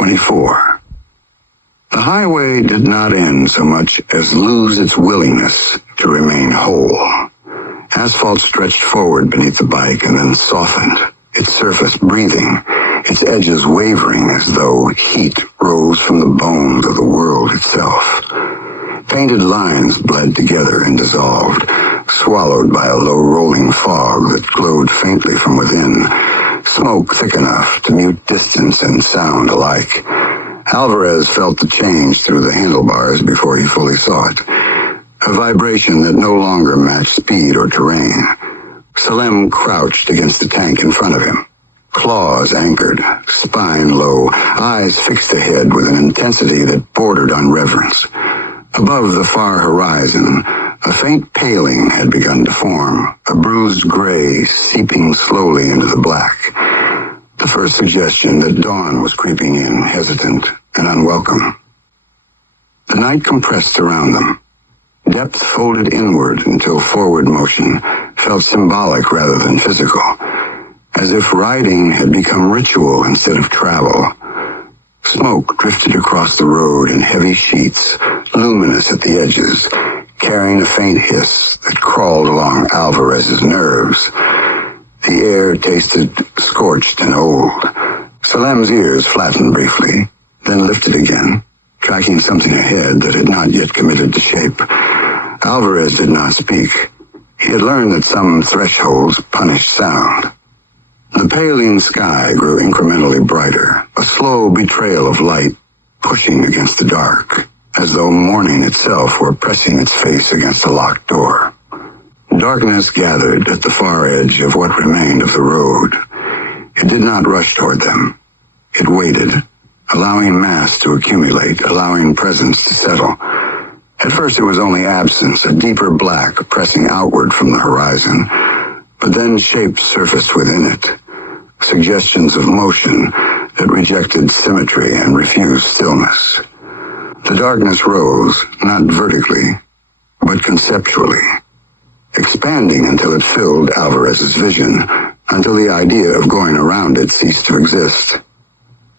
24. The highway did not end so much as lose its willingness to remain whole. Asphalt stretched forward beneath the bike and then softened, its surface breathing, its edges wavering as though heat rose from the bones of the world itself. Painted lines bled together and dissolved, swallowed by a low rolling fog that glowed faintly from within, smoke thick enough to mute distance and sound alike. Alvarez felt the change through the handlebars before he fully saw it, a vibration that no longer matched speed or terrain. Salem crouched against the tank in front of him, claws anchored, spine low, eyes fixed ahead with an intensity that bordered on reverence. Above the far horizon, a faint paling had begun to form, a bruised gray seeping slowly into the black. The first suggestion that dawn was creeping in, hesitant and unwelcome. The night compressed around them. Depth folded inward until forward motion felt symbolic rather than physical, as if riding had become ritual instead of travel. Smoke drifted across the road in heavy sheets, luminous at the edges, carrying a faint hiss that crawled along Alvarez's nerves. The air tasted scorched and old. Salem's ears flattened briefly, then lifted again, tracking something ahead that had not yet committed to shape. Alvarez did not speak. He had learned that some thresholds punished sound. The paling sky grew incrementally brighter, a slow betrayal of light pushing against the dark, as though morning itself were pressing its face against a locked door. Darkness gathered at the far edge of what remained of the road. It did not rush toward them. It waited, allowing mass to accumulate, allowing presence to settle. At first it was only absence, a deeper black pressing outward from the horizon, but then shapes surfaced within it, suggestions of motion that rejected symmetry and refused stillness. The darkness rose, not vertically, but conceptually, expanding until it filled Alvarez's vision, until the idea of going around it ceased to exist.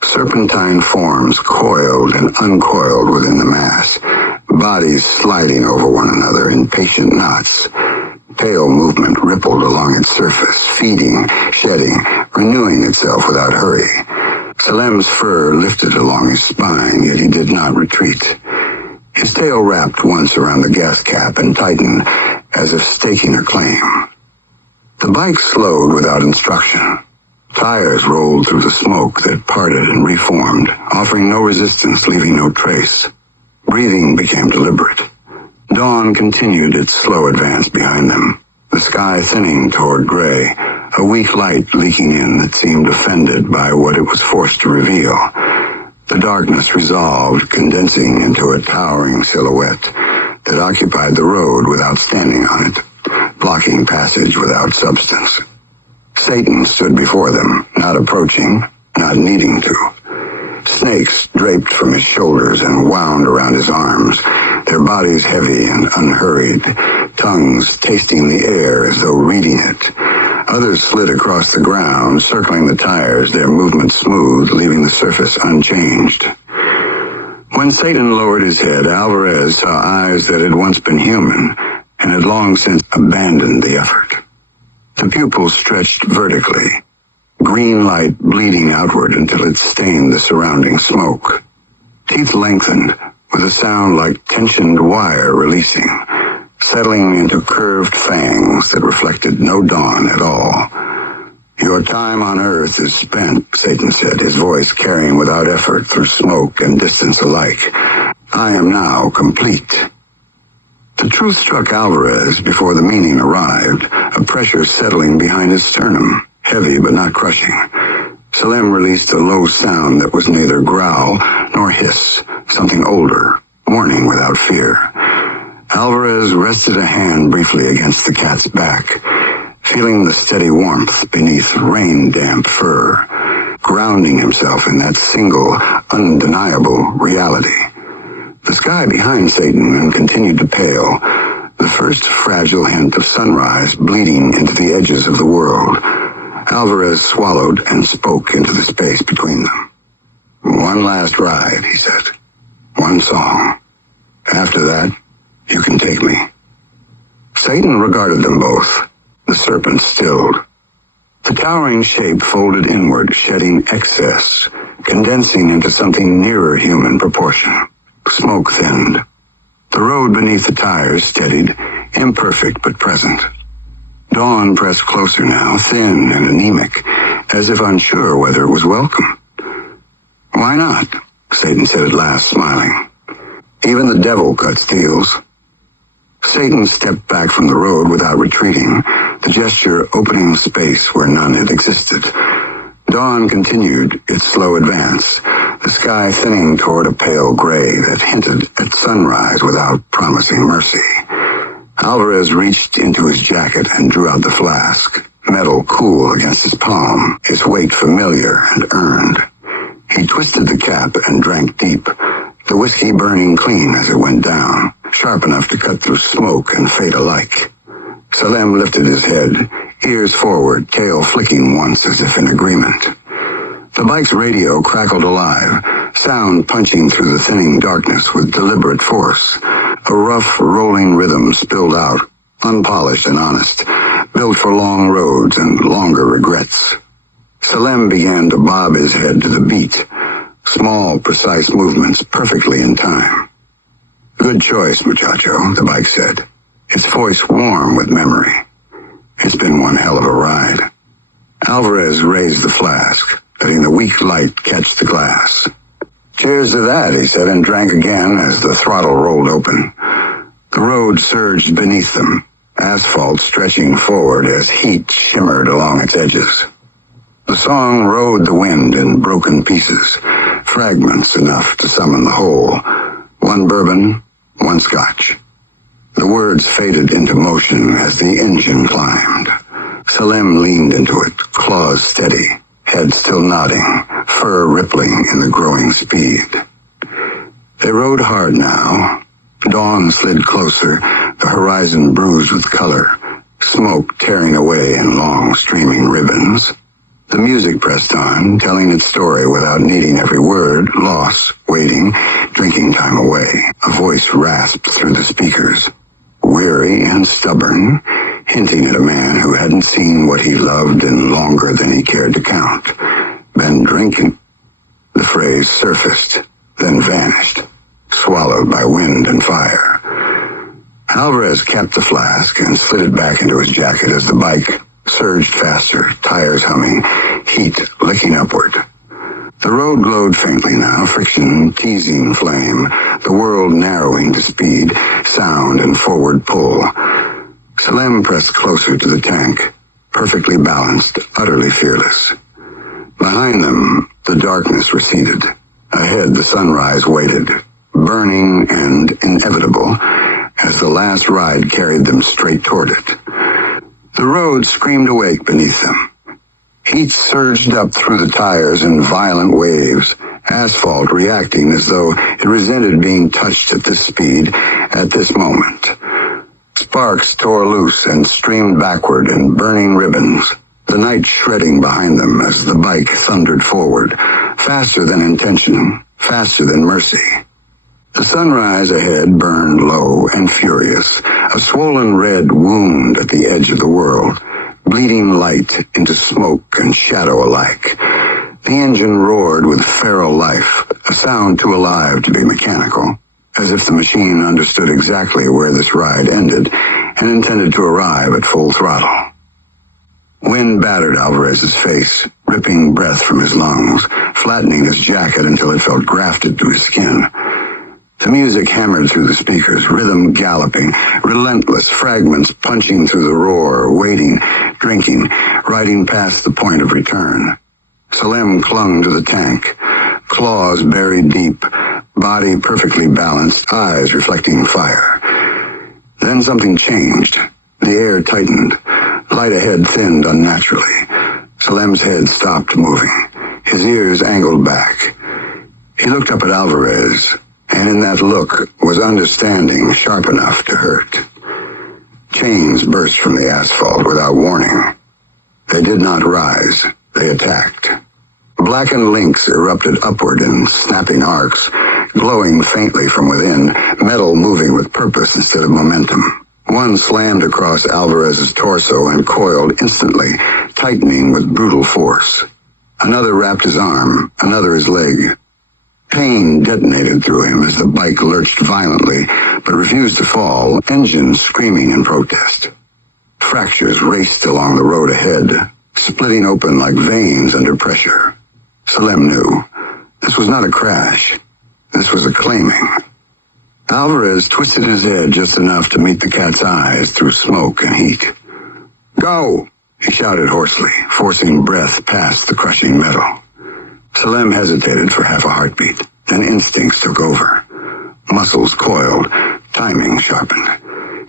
Serpentine forms coiled and uncoiled within the mass, bodies sliding over one another in patient knots. Pale movement rippled along its surface, feeding, shedding, renewing itself without hurry. Salem's fur lifted along his spine, yet he did not retreat. His tail wrapped once around the gas cap and tightened, as if staking a claim. The bike slowed without instruction. Tires rolled through the smoke that parted and reformed, offering no resistance, leaving no trace. Breathing became deliberate. Dawn continued its slow advance behind them, the sky thinning toward gray, a weak light leaking in that seemed offended by what it was forced to reveal. The darkness resolved, condensing into a towering silhouette that occupied the road without standing on it, blocking passage without substance. Satan stood before them, not approaching, not needing to. Snakes draped from his shoulders and wound around his arms, their bodies heavy and unhurried, tongues tasting the air as though reading it. Others slid across the ground, circling the tires, their movement smooth, leaving the surface unchanged. When Satan lowered his head, Alvarez saw eyes that had once been human and had long since abandoned the effort. The pupils stretched vertically, green light bleeding outward until it stained the surrounding smoke. Teeth lengthened, with a sound like tensioned wire releasing, settling into curved fangs that reflected no dawn at all. "Your time on Earth is spent," Satan said, his voice carrying without effort through smoke and distance alike. "I am now complete." The truth struck Alvarez before the meaning arrived, a pressure settling behind his sternum, heavy but not crushing. Salem released a low sound that was neither growl nor hiss, something older, warning without fear. Alvarez rested a hand briefly against the cat's back, feeling the steady warmth beneath rain-damp fur, grounding himself in that single, undeniable reality. The sky behind Satan continued to pale, the first fragile hint of sunrise bleeding into the edges of the world. Alvarez swallowed and spoke into the space between them. "Why One last ride, he said. One song. After that, you can take me. Satan regarded them both. The serpent stilled. The towering shape folded inward, shedding excess, condensing into something nearer human proportion. Smoke thinned. The road beneath the tires steadied, imperfect but present. Dawn pressed closer now, thin and anemic, as if unsure whether it was welcome. Why not? Satan said at last, smiling. Even the devil cuts deals. Satan stepped back from the road without retreating, the gesture opening space where none had existed. Dawn continued its slow advance, the sky thinning toward a pale gray that hinted at sunrise without promising mercy. Alvarez reached into his jacket and drew out the flask, metal cool against his palm, its weight familiar and earned. He twisted the cap and drank deep, the whiskey burning clean as it went down, sharp enough to cut through smoke and fate alike. Salem lifted his head, ears forward, tail flicking once as if in agreement. The bike's radio crackled alive, sound punching through the thinning darkness with deliberate force. A rough, rolling rhythm spilled out, unpolished and honest, built for long roads and longer regrets. Salem began to bob his head to the beat, small, precise movements perfectly in time. Good choice, muchacho, the bike said, its voice warm with memory. It's been one hell of a ride. Alvarez raised the flask, letting the weak light catch the glass. Cheers to that, he said, and drank again as the throttle rolled open. The road surged beneath them, asphalt stretching forward as heat shimmered along its edges. The song rode the wind in broken pieces, fragments enough to summon the whole. One bourbon, one scotch. The words faded into motion as the engine climbed. Salem leaned into it, claws steady, head still nodding, fur rippling in the growing speed. They rode hard now. Dawn slid closer, the horizon bruised with color, smoke tearing away in long streaming ribbons. The music pressed on, telling its story without needing every word, loss, waiting, drinking time away. A voice rasped through the speakers, weary and stubborn, hinting at a man who hadn't seen what he loved in longer than he cared to count. Been drinking. The phrase surfaced, then vanished, swallowed by wind and fire. Alvarez capped the flask and slid it back into his jacket as the bike surged faster, tires humming, heat licking upward. The road glowed faintly now, friction teasing flame, the world narrowing to speed, sound and forward pull. Salem pressed closer to the tank, perfectly balanced, utterly fearless. Behind them, the darkness receded. Ahead, the sunrise waited, burning and inevitable, as the last ride carried them straight toward it. The road screamed awake beneath them. Heat surged up through the tires in violent waves, asphalt reacting as though it resented being touched at this speed, at this moment. Sparks tore loose and streamed backward in burning ribbons, the night shredding behind them as the bike thundered forward, faster than intention, faster than mercy. The sunrise ahead burned low and furious, a swollen red wound at the edge of the world, bleeding light into smoke and shadow alike. The engine roared with feral life, a sound too alive to be mechanical, as if the machine understood exactly where this ride ended and intended to arrive at full throttle. Wind battered Alvarez's face, ripping breath from his lungs, flattening his jacket until it felt grafted to his skin. The music hammered through the speakers, rhythm galloping, relentless fragments punching through the roar, waiting, drinking, riding past the point of return. Salem clung to the tank, claws buried deep, body perfectly balanced, eyes reflecting fire. Then something changed. The air tightened. Light ahead thinned unnaturally. Salem's head stopped moving. His ears angled back. He looked up at Alvarez, and in that look was understanding sharp enough to hurt. Chains burst from the asphalt without warning. They did not rise. They attacked. Blackened links erupted upward in snapping arcs, glowing faintly from within, metal moving with purpose instead of momentum. One slammed across Alvarez's torso and coiled instantly, tightening with brutal force. Another wrapped his arm, another his leg. Pain detonated through him as the bike lurched violently, but refused to fall, engines screaming in protest. Fractures raced along the road ahead, splitting open like veins under pressure. Salem knew. This was not a crash. This was a claiming. Alvarez twisted his head just enough to meet the cat's eyes through smoke and heat. "Go!" he shouted hoarsely, forcing breath past the crushing metal. Salem hesitated for half a heartbeat. Then instincts took over. Muscles coiled, timing sharpened.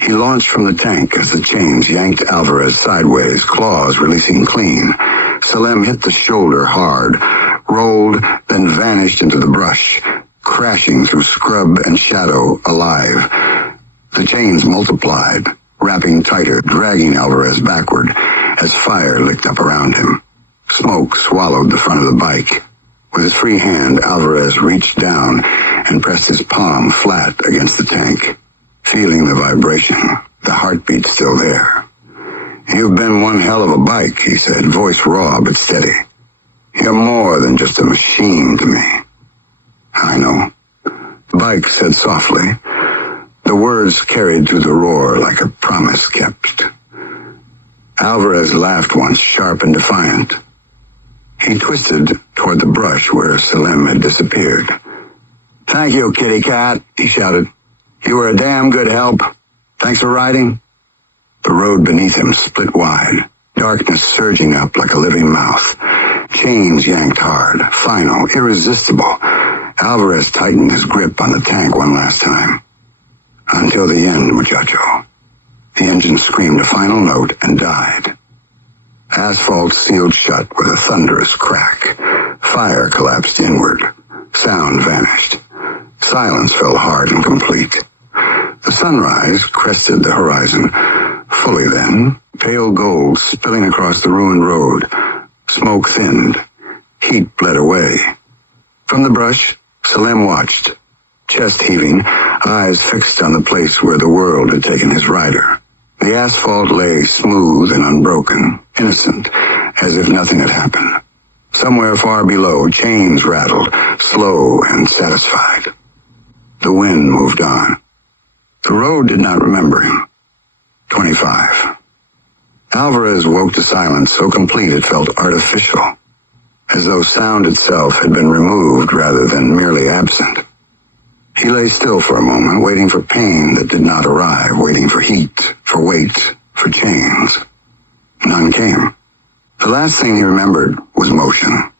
He launched from the tank as the chains yanked Alvarez sideways, claws releasing clean. Salem hit the shoulder hard, rolled, then vanished into the brush, crashing through scrub and shadow alive. The chains multiplied, wrapping tighter, dragging Alvarez backward as fire licked up around him. Smoke swallowed the front of the bike. With his free hand, Alvarez reached down and pressed his palm flat against the tank, feeling the vibration, the heartbeat still there. "You've been one hell of a bike," he said, voice raw but steady. "You're more than just a machine to me." "I know," the bike said softly. The words carried through the roar like a promise kept. Alvarez laughed once, sharp and defiant. He twisted toward the brush where Salem had disappeared. "Thank you, kitty cat," he shouted. "You were a damn good help. Thanks for riding." The road beneath him split wide, darkness surging up like a living mouth. Chains yanked hard, final, irresistible. Alvarez tightened his grip on the tank one last time. "Until the end, muchacho." The engine screamed a final note and died. Asphalt sealed shut with a thunderous crack. Fire collapsed inward. Sound vanished. Silence fell hard and complete. The sunrise crested the horizon. Fully then, pale gold spilling across the ruined road. Smoke thinned. Heat bled away. From the brush, Salem watched, chest heaving, eyes fixed on the place where the world had taken his rider. The asphalt lay smooth and unbroken, innocent, as if nothing had happened. Somewhere far below, chains rattled, slow and satisfied. The wind moved on. The road did not remember him. 25. Alvarez woke to silence so complete it felt artificial, as though sound itself had been removed rather than merely absent. He lay still for a moment, waiting for pain that did not arrive, waiting for heat, for weight, for chains. None came. The last thing he remembered was motion.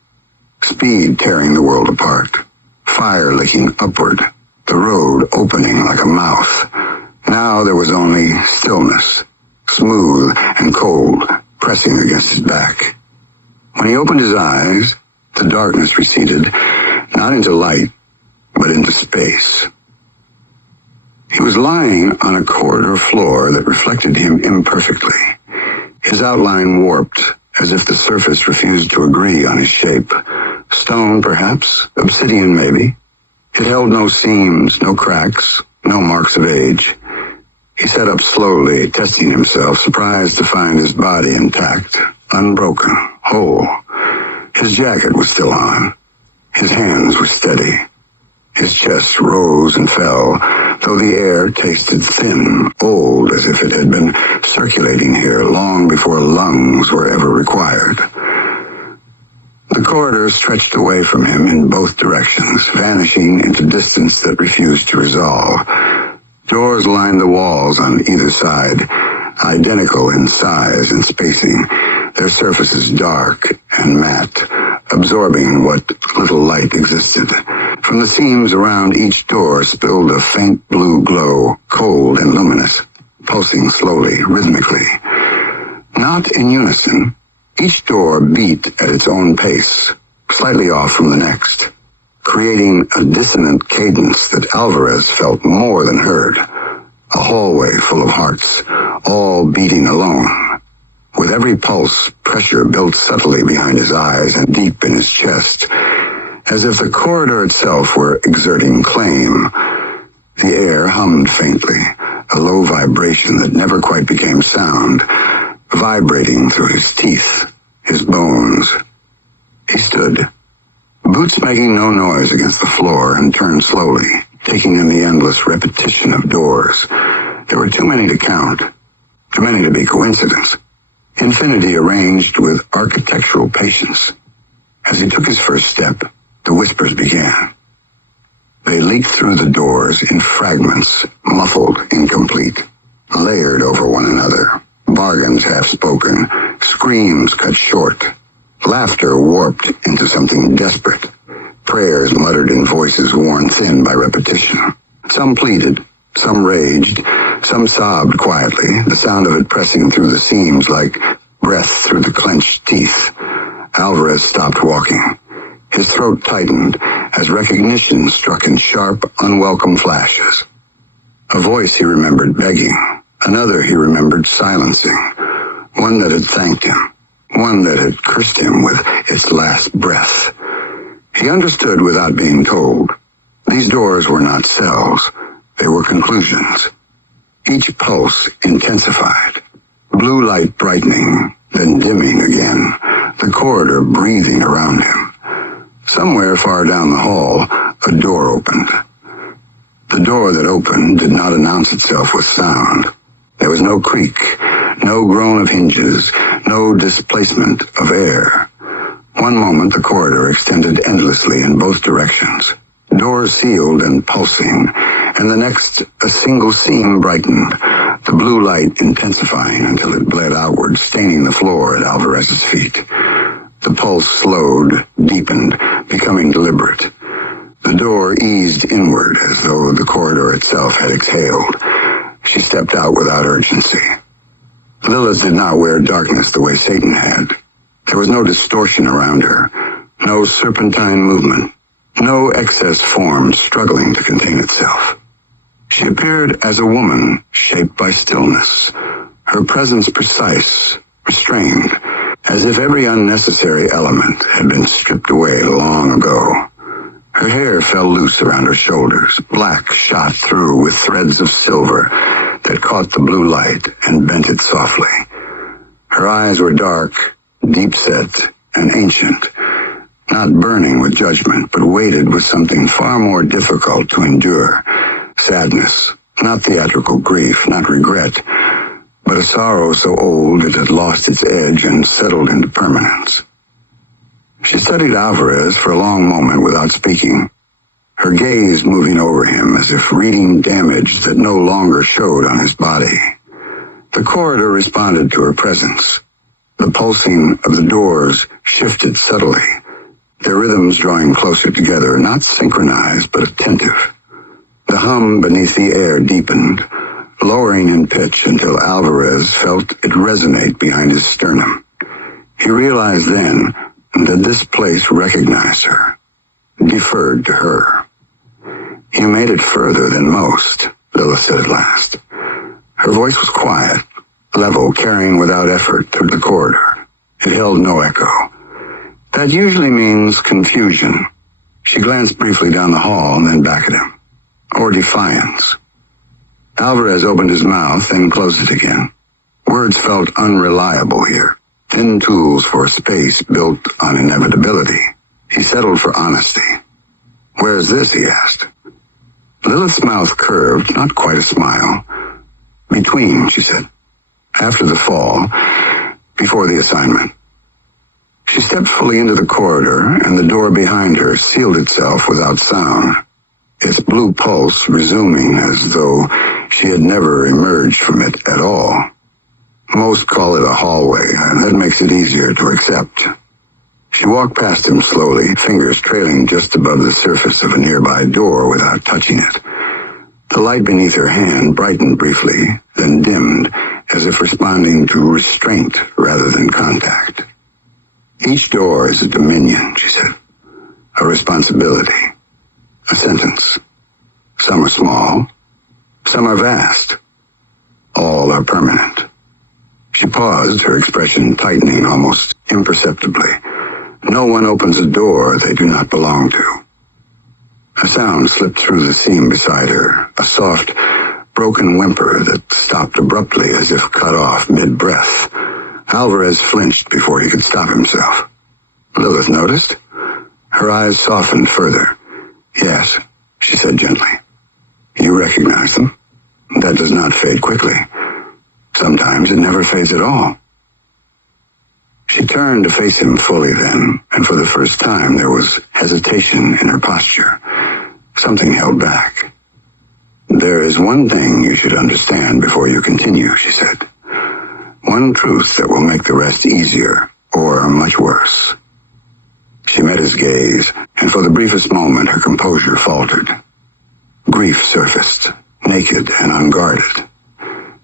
Speed tearing the world apart. Fire licking upward. The road opening like a mouth. Now there was only stillness, smooth and cold, pressing against his back. When he opened his eyes, the darkness receded, not into light, but into space. He was lying on a corridor floor that reflected him imperfectly, his outline warped, as if the surface refused to agree on his shape. Stone, perhaps, obsidian, maybe. It held no seams, no cracks, no marks of age. He sat up slowly, testing himself, surprised to find his body intact, unbroken, whole. His jacket was still on. His hands were steady. His chest rose and fell, though the air tasted thin, old, as if it had been circulating here long before lungs were ever required. The corridor stretched away from him in both directions, vanishing into distance that refused to resolve. Doors lined the walls on either side, identical in size and spacing, their surfaces dark and matte, absorbing what little light existed. From the seams around each door spilled a faint blue glow, cold and luminous, pulsing slowly, rhythmically. Not in unison. Each door beat at its own pace, slightly off from the next, creating a dissonant cadence that Alvarez felt more than heard. A hallway full of hearts, all beating alone. With every pulse, pressure built subtly behind his eyes and deep in his chest, as if the corridor itself were exerting claim. The air hummed faintly, a low vibration that never quite became sound, vibrating through his teeth, his bones. He stood, boots making no noise against the floor, and turned slowly, taking in the endless repetition of doors. There were too many to count, too many to be coincidence. Infinity arranged with architectural patience. As he took his first step, the whispers began. They leaked through the doors in fragments, muffled, incomplete, layered over one another, bargains half-spoken, screams cut short, laughter warped into something desperate, prayers muttered in voices worn thin by repetition. Some pleaded, some raged, some sobbed quietly, the sound of it pressing through the seams like breath through the clenched teeth. Alvarez stopped walking. His throat tightened as recognition struck in sharp, unwelcome flashes. A voice he remembered begging, another he remembered silencing, one that had thanked him, one that had cursed him with its last breath. He understood without being told. These doors were not cells, they were conclusions. Each pulse intensified, blue light brightening, then dimming again, the corridor breathing around him. Somewhere far down the hall, a door opened. The door that opened did not announce itself with sound. There was no creak, no groan of hinges, no displacement of air. One moment the corridor extended endlessly in both directions, doors sealed and pulsing, and the next a single seam brightened, the blue light intensifying until it bled outward, staining the floor at Alvarez's feet. The pulse slowed, deepened, becoming deliberate. The door eased inward as though the corridor itself had exhaled. She stepped out without urgency. Lilith did not wear darkness the way Satan had. There was no distortion around her, no serpentine movement, no excess form struggling to contain itself. She appeared as a woman shaped by stillness, her presence precise, restrained, as if every unnecessary element had been stripped away long ago. Her hair fell loose around her shoulders, black shot through with threads of silver that caught the blue light and bent it softly. Her eyes were dark, deep-set, and ancient, not burning with judgment, but weighted with something far more difficult to endure. Sadness, not theatrical grief, not regret, but a sorrow so old it had lost its edge and settled into permanence. She studied Alvarez for a long moment without speaking, her gaze moving over him as if reading damage that no longer showed on his body. The corridor responded to her presence. The pulsing of the doors shifted subtly, their rhythms drawing closer together, not synchronized but attentive. The hum beneath the air deepened, lowering in pitch until Alvarez felt it resonate behind his sternum. He realized then that this place recognized her, deferred to her. "You made it further than most," Lilith said at last. Her voice was quiet, level, carrying without effort through the corridor. It held no echo. "That usually means confusion." She glanced briefly down the hall and then back at him. "Or defiance." Alvarez opened his mouth and closed it again. Words felt unreliable here, thin tools for a space built on inevitability. He settled for honesty. "Where's this?" he asked. Lilith's mouth curved, not quite a smile. "Between," she said. "After the fall, before the assignment." She stepped fully into the corridor, and the door behind her sealed itself without sound, its blue pulse resuming as though she had never emerged from it at all. Most call it a hallway, and that makes it easier to accept. She walked past him slowly, fingers trailing just above the surface of a nearby door without touching it. The light beneath her hand brightened briefly, then dimmed, as if responding to restraint rather than contact. "Each door is a dominion," she said. "A responsibility. A sentence. Some are small. Some are vast. All are permanent." She paused, her expression tightening almost imperceptibly. No one opens a door they do not belong to. A sound slipped through the seam beside her, a soft, broken whimper that stopped abruptly as if cut off mid-breath. Alvarez flinched before he could stop himself. Lilith noticed. Her eyes softened further. "Yes," she said gently. "You recognize them? That does not fade quickly. Sometimes it never fades at all." She turned to face him fully then, and for the first time there was hesitation in her posture. Something held back. "There is one thing you should understand before you continue," she said. "One truth that will make the rest easier, or much worse." She met his gaze, and for the briefest moment her composure faltered. Grief surfaced, naked and unguarded.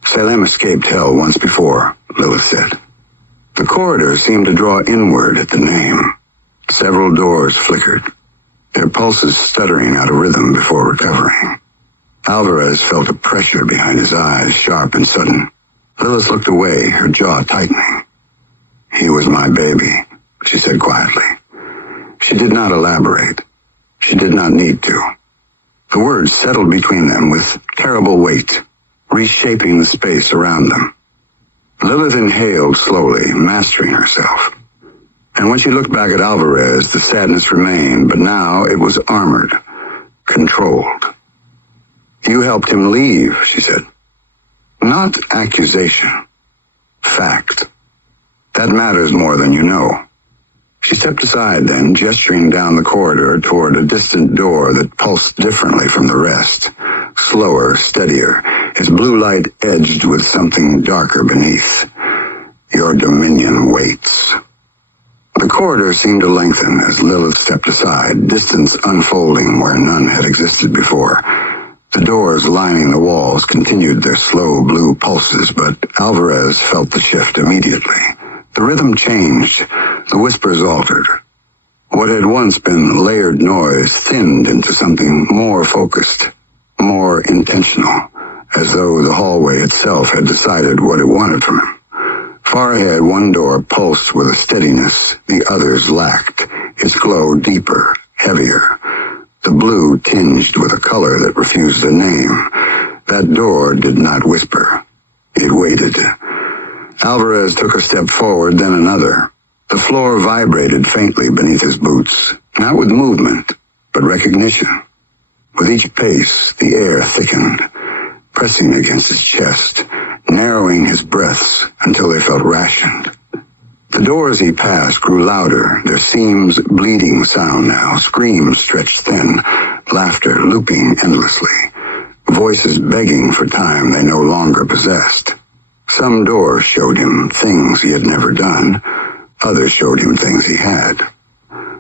"Salem escaped hell once before," Lilith said. The corridor seemed to draw inward at the name. Several doors flickered, their pulses stuttering out of rhythm before recovering. Alvarez felt a pressure behind his eyes, sharp and sudden. Lilith looked away, her jaw tightening. "He was my baby," she said quietly. She did not elaborate. She did not need to. The words settled between them with terrible weight, reshaping the space around them. Lilith inhaled slowly, mastering herself. And when she looked back at Alvarez, the sadness remained, but now it was armored, controlled. "You helped him leave," she said. "Not accusation. Fact. That matters more than you know." She stepped aside then, gesturing down the corridor toward a distant door that pulsed differently from the rest. Slower, steadier, its blue light edged with something darker beneath. "Your dominion waits." The corridor seemed to lengthen as Lilith stepped aside, distance unfolding where none had existed before. The doors lining the walls continued their slow blue pulses, but Alvarez felt the shift immediately. The rhythm changed, the whispers altered. What had once been layered noise thinned into something more focused, more intentional, as though the hallway itself had decided what it wanted from him. Far ahead, one door pulsed with a steadiness the others lacked, its glow deeper, heavier, the blue tinged with a color that refused a name. That door did not whisper. It waited. Alvarez took a step forward, then another. The floor vibrated faintly beneath his boots, not with movement, but recognition. With each pace, the air thickened, pressing against his chest, narrowing his breaths until they felt rationed. The doors he passed grew louder, their seams bleeding sound now, screams stretched thin, laughter looping endlessly, voices begging for time they no longer possessed. Some doors showed him things he had never done, others showed him things he had.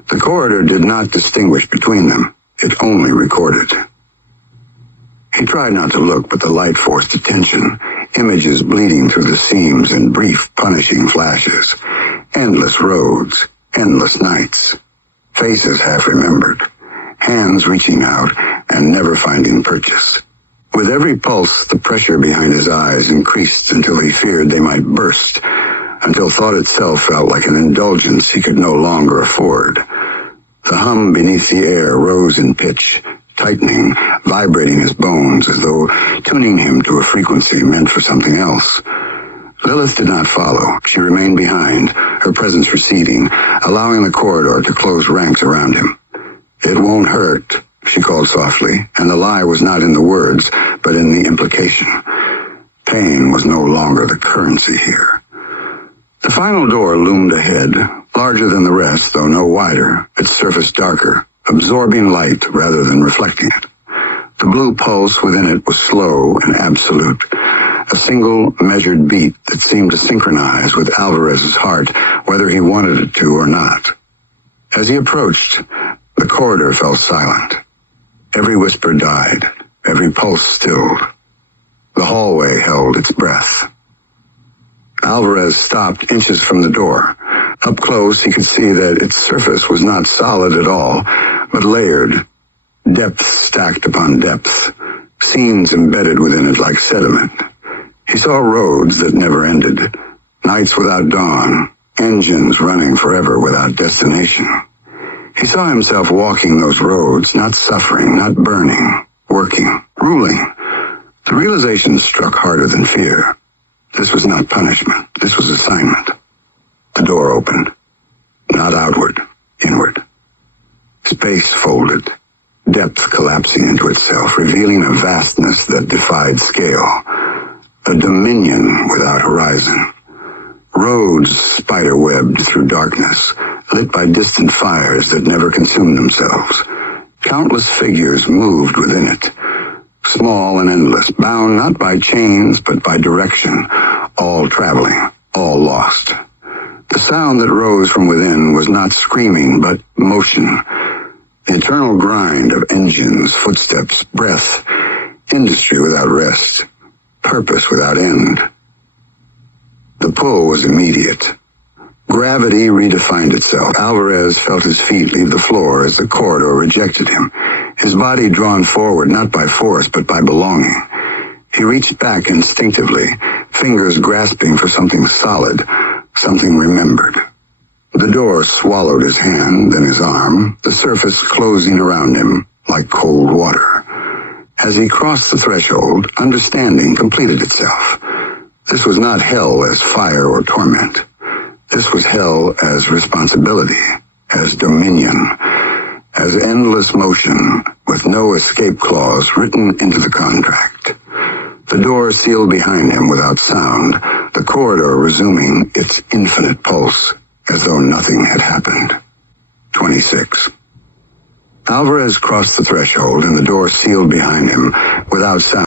The corridor did not distinguish between them, it only recorded. He tried not to look, but the light forced attention, images bleeding through the seams in brief, punishing flashes. Endless roads, endless nights. Faces half remembered. Hands reaching out and never finding purchase. With every pulse, the pressure behind his eyes increased until he feared they might burst, until thought itself felt like an indulgence he could no longer afford. The hum beneath the air rose in pitch, tightening, vibrating his bones as though tuning him to a frequency meant for something else. Lilith did not follow. She remained behind, her presence receding, allowing the corridor to close ranks around him. "It won't hurt," she called softly, and the lie was not in the words, but in the implication. Pain was no longer the currency here. The final door loomed ahead, larger than the rest, though no wider, its surface darker, absorbing light rather than reflecting it. The blue pulse within it was slow and absolute, a single measured beat that seemed to synchronize with Alvarez's heart, whether he wanted it to or not. As he approached, the corridor fell silent. Every whisper died, every pulse stilled. The hallway held its breath. Alvarez stopped inches from the door. Up close, he could see that its surface was not solid at all, but layered, depth stacked upon depth, scenes embedded within it like sediment. He saw roads that never ended, Nights without dawn, engines running forever without destination. He saw himself walking those roads, not suffering, not burning, working, ruling. The realization struck harder than fear. This was not punishment. This was assignment. The door opened. Not outward, inward. Space folded, depth collapsing into itself, revealing a vastness that defied scale. A dominion without horizon. Roads spider-webbed through darkness, lit by distant fires that never consumed themselves. Countless figures moved within it, small and endless, bound not by chains but by direction, all traveling, all lost. The sound that rose from within was not screaming but motion, the eternal grind of engines, footsteps, breath, industry without rest, purpose without end. The pull was immediate. Gravity redefined itself. Alvarez felt his feet leave the floor as the corridor rejected him, his body drawn forward not by force but by belonging. He reached back instinctively, fingers grasping for something solid, something remembered. The door swallowed his hand, then his arm, the surface closing around him like cold water. As he crossed the threshold, understanding completed itself. This was not hell as fire or torment. This was hell as responsibility, as dominion, as endless motion, with no escape clause written into the contract. The door sealed behind him without sound, the corridor resuming its infinite pulse, as though nothing had happened. 26. Alvarez crossed the threshold, and the door sealed behind him without sound.